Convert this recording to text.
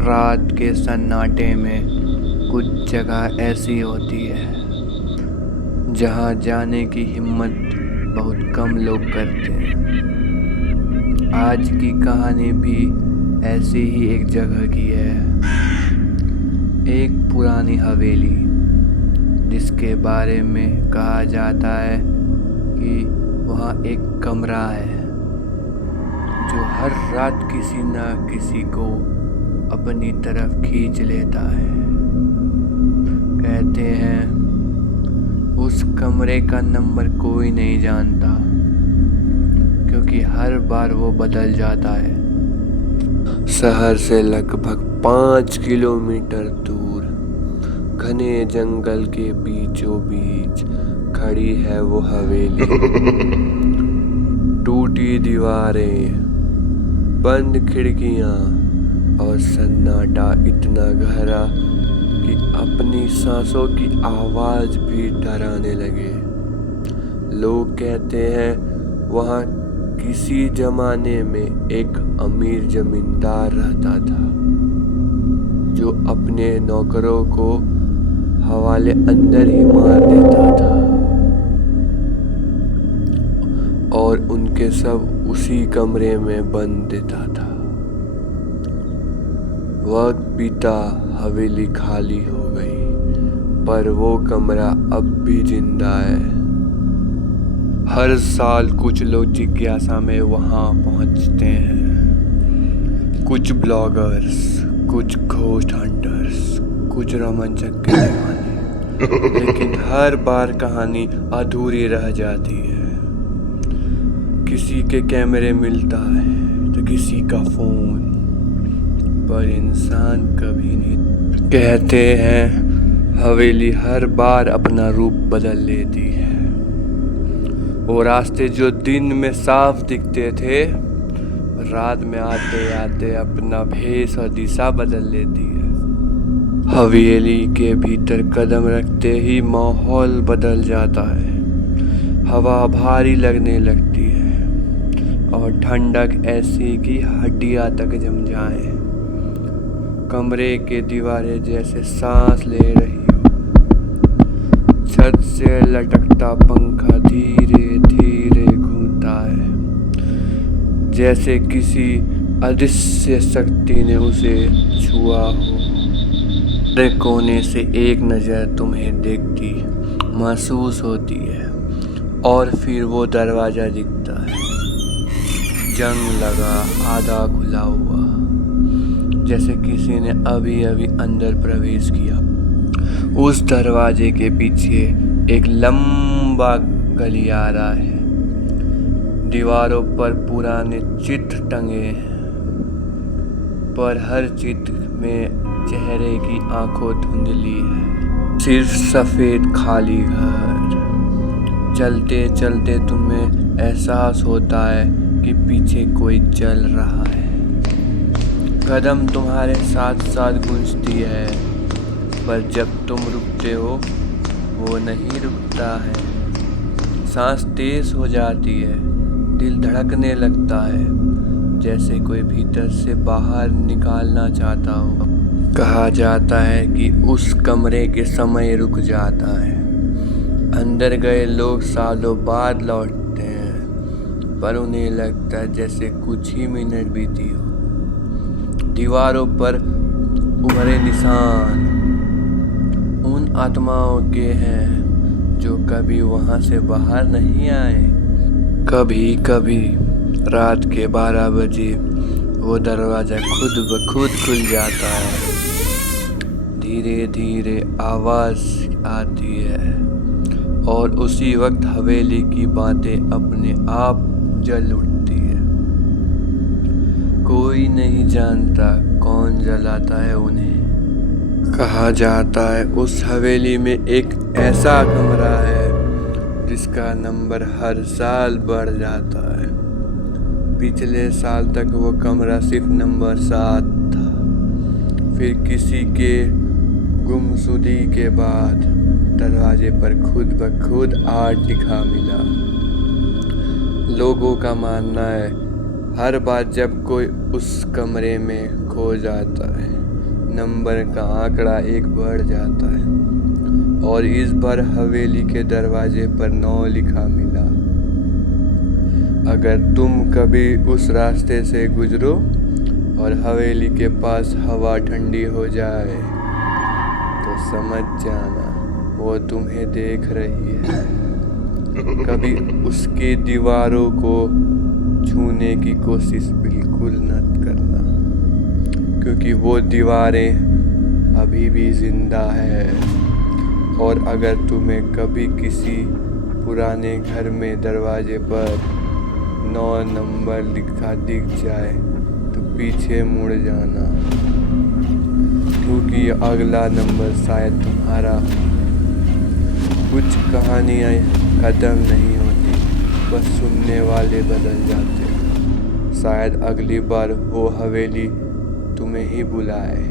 रात के सन्नाटे में कुछ जगह ऐसी होती है जहां जाने की हिम्मत बहुत कम लोग करते हैं। आज की कहानी भी ऐसी ही एक जगह की है, एक पुरानी हवेली जिसके बारे में कहा जाता है कि वहाँ एक कमरा है जो हर रात किसी न किसी को अपनी तरफ खींच लेता है। कहते हैं उस कमरे का नंबर कोई नहीं जानता, क्योंकि हर बार वो बदल जाता है। शहर से लगभग 5 किलोमीटर दूर घने जंगल के बीचों बीच खड़ी है वो हवेली। टूटी दीवारें, बंद खिड़कियां और सन्नाटा इतना गहरा कि अपनी सांसों की आवाज भी डराने लगे। लोग कहते हैं वहाँ किसी जमाने में एक अमीर जमींदार रहता था जो अपने नौकरों को हवाले अंदर ही मार देता था और उनके सब उसी कमरे में बंद देता था। वक्त बीता, हवेली खाली हो गई, पर वो कमरा अब भी जिंदा है। हर साल कुछ लोग जिज्ञासा में वहाँ पहुँचते हैं। कुछ ब्लॉगर्स, कुछ घोस्ट हंटर्स, कुछ रोमांचक के दीवाने, लेकिन हर बार कहानी अधूरी रह जाती है। किसी के कैमरे मिलता है तो किसी का फोन, पर इंसान कभी नहीं। कहते हैं हवेली हर बार अपना रूप बदल लेती है। वो रास्ते जो दिन में साफ दिखते थे, रात में आते आते अपना भेष और दिशा बदल लेती है। हवेली के भीतर कदम रखते ही माहौल बदल जाता है। हवा भारी लगने लगती है और ठंडक ऐसी कि हड्डियां तक जम जाएं। कमरे के दीवारें जैसे सांस ले रही हो। छत से लटकता पंखा धीरे धीरे घूमता है, जैसे किसी अदृश्य शक्ति ने उसे छुआ हो। कोने से एक नज़र तुम्हें देखती महसूस होती है और फिर वो दरवाज़ा दिखता है, जंग लगा, आधा खुला हुआ, जैसे किसी ने अभी अभी अंदर प्रवेश किया। उस दरवाजे के पीछे एक लंबा गलियारा है। दीवारों पर पुराने चित्र टंगे हैं, पर हर चित्र में चेहरे की आंखों धुंधली है। सिर्फ सफेद खाली घर। चलते चलते तुम्हें एहसास होता है कि पीछे कोई चल रहा है। कदम तुम्हारे साथ साथ गूंजती है, पर जब तुम रुकते हो वो नहीं रुकता है। सांस तेज हो जाती है, दिल धड़कने लगता है, जैसे कोई भीतर से बाहर निकालना चाहता हो। कहा जाता है कि उस कमरे के समय रुक जाता है। अंदर गए लोग सालों बाद लौटते हैं, पर उन्हें लगता है जैसे कुछ ही मिनट बीती हो। दीवारों पर उभरे निशान उन आत्माओं के हैं जो कभी वहां से बाहर नहीं आए। कभी कभी रात के 12 बजे वो दरवाजा खुद ब खुद खुल जाता है। धीरे धीरे आवाज आती है और उसी वक्त हवेली की बातें अपने आप जल उठती है। कोई नहीं जानता कौन जलाता है उन्हें। कहा जाता है उस हवेली में एक ऐसा कमरा है जिसका नंबर हर साल बढ़ जाता है। पिछले साल तक वो कमरा सिर्फ नंबर 7 था। फिर किसी के गुमशुदगी के बाद दरवाजे पर खुद ब खुद 8 लिखा मिला। लोगों का मानना है हर बार जब कोई उस कमरे में खो जाता है नंबर का आंकड़ा एक बढ़ जाता है और इस बार हवेली के दरवाजे पर 9 लिखा मिला। अगर तुम कभी उस रास्ते से गुजरो और हवेली के पास हवा ठंडी हो जाए तो समझ जाना वो तुम्हें देख रही है। कभी उसकी दीवारों को छूने की कोशिश बिल्कुल न करना, क्योंकि वो दीवारें अभी भी जिंदा है। और अगर तुम्हें कभी किसी पुराने घर में दरवाजे पर 9 नंबर लिखा दिख जाए तो पीछे मुड़ जाना, क्योंकि अगला नंबर शायद तुम्हारा। कुछ कहानियाँ खत्म नहीं होती, बस सुनने वाले बदल जाते। शायद अगली बार वो हवेली तुम्हें ही बुलाए।